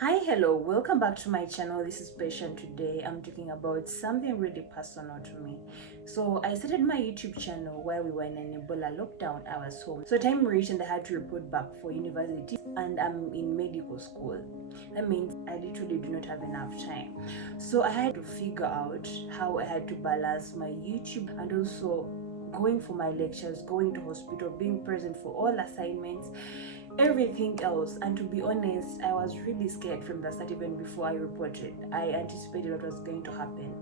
Hi, hello, welcome back to my channel. This is Patient. Today I'm talking about something really personal to me. So I started my YouTube channel while we were in an Ebola lockdown. I was home, so time reached and I had to report back for university, and I'm in medical school. That means I literally do not have enough time, so I had to figure out how I had to balance my YouTube and also going for my lectures, going to hospital, being present for all assignments, everything else. And to be honest, I was really scared from the start. Even before I reported, I anticipated what was going to happen,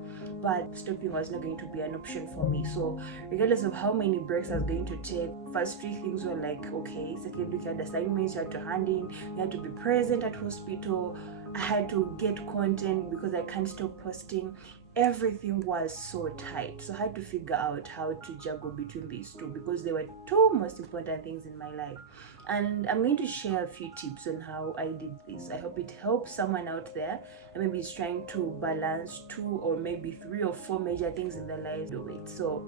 but stopping was not going to be an option for me. So regardless of how many breaks I was going to take, first three things were like okay, second week you had assignments you had to hand in, you had to be present at hospital, I had to get content because I can't stop posting. Everything was so tight, so I had to figure out how to juggle between these two because they were two most important things in my life. And I'm going to share a few tips on how I did this. I hope it helps someone out there and maybe is trying to balance two or maybe three or four major things in their lives. Do it. So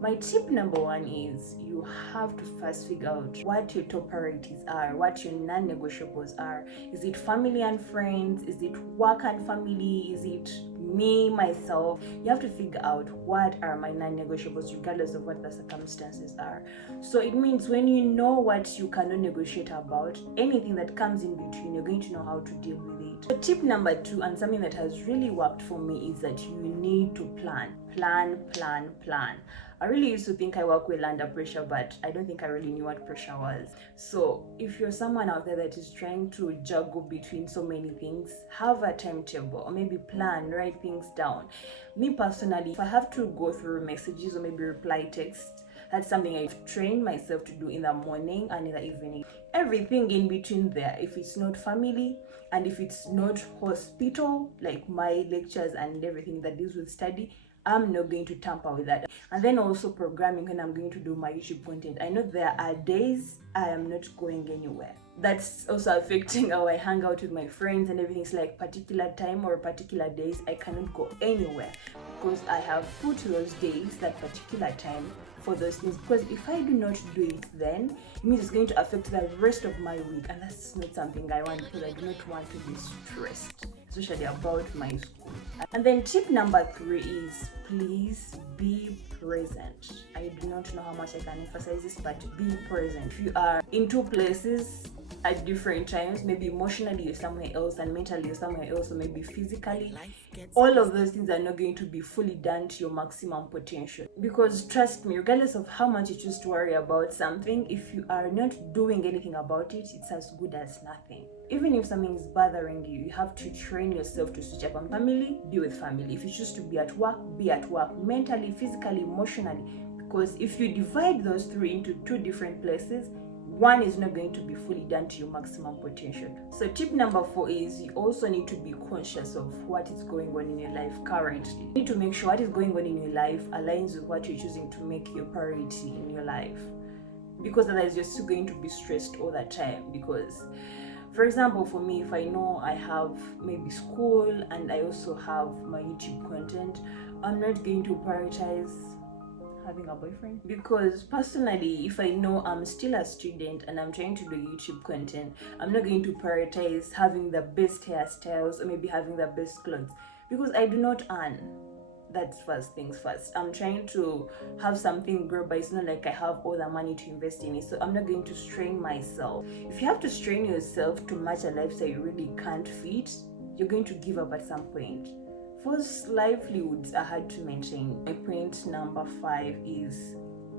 my tip number one is you have to first figure out what your top priorities are, what your non-negotiables are. Is it family and friends? Is it work and family? Is it me, myself? You have to figure out what are my non-negotiables regardless of what the circumstances are. So it means when you know what you cannot negotiate about, anything that comes in between, you're going to know how to deal with it. So tip number two, and something that has really worked for me, is that you need to plan. Plan. I really used to think I work well under pressure, but I don't think I really knew what pressure was. So if you're someone out there that is trying to juggle between so many things, have a timetable or maybe plan, write things down. Me personally, if I have to go through messages or maybe reply text, that's something I've trained myself to do in the morning and in the evening. Everything in between there, if it's not family and if it's not hospital, like my lectures and everything that deals with study, I'm not going to tamper with that. And then also programming, when I'm going to do my YouTube content, I know there are days I am not going anywhere. That's also affecting how I hang out with my friends and everything. It's like particular time or particular days I cannot go anywhere because I have put those days, that particular time, for those things. Because if I do not do it, then it means it's going to affect the rest of my week, and that's not something I want because I do not want to be stressed, especially about my school. And then tip number three is please be present. I do not know how much I can emphasize this, but be present. If you are in two places at different times, maybe emotionally you're somewhere else and mentally you're somewhere else, or maybe physically, all of those things are not going to be fully done to your maximum potential. Because trust me, regardless of how much you choose to worry about something, if you are not doing anything about it, it's as good as nothing. Even if something is bothering you, you have to train yourself to switch up on family, be with family. If you choose to be at work, be at work, mentally, physically, emotionally. Because if you divide those three into two different places, one is not going to be fully done to your maximum potential. So tip number four is you also need to be conscious of what is going on in your life currently. You need to make sure what is going on in your life aligns with what you're choosing to make your priority in your life, because otherwise you're still going to be stressed all the time. Because for example, for me, if I know I have maybe school and I also have my YouTube content, I'm not going to prioritize having a boyfriend, because personally, if I know I'm still a student and I'm trying to do YouTube content, I'm not going to prioritize having the best hairstyles or maybe having the best clothes, because I do not earn. That's first things first. I'm trying to have something grow, but it's not like I have all the money to invest in it, so I'm not going to strain myself. If you have to strain yourself to match a lifestyle you really can't fit, you're going to give up at some point. First, livelihoods are hard to maintain. My point number five is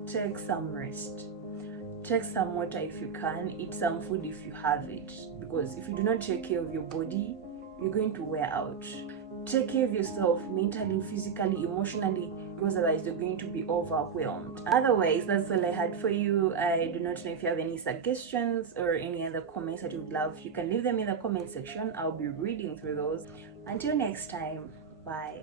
take some rest. Take some water if you can, eat some food if you have it. Because if you do not take care of your body, you're going to wear out. Take care of yourself mentally, physically, emotionally, because otherwise you're going to be overwhelmed. Otherwise, that's all I had for you. I do not know if you have any suggestions or any other comments that you would love. You can leave them in the comment section. I'll be reading through those. Until next time, bye.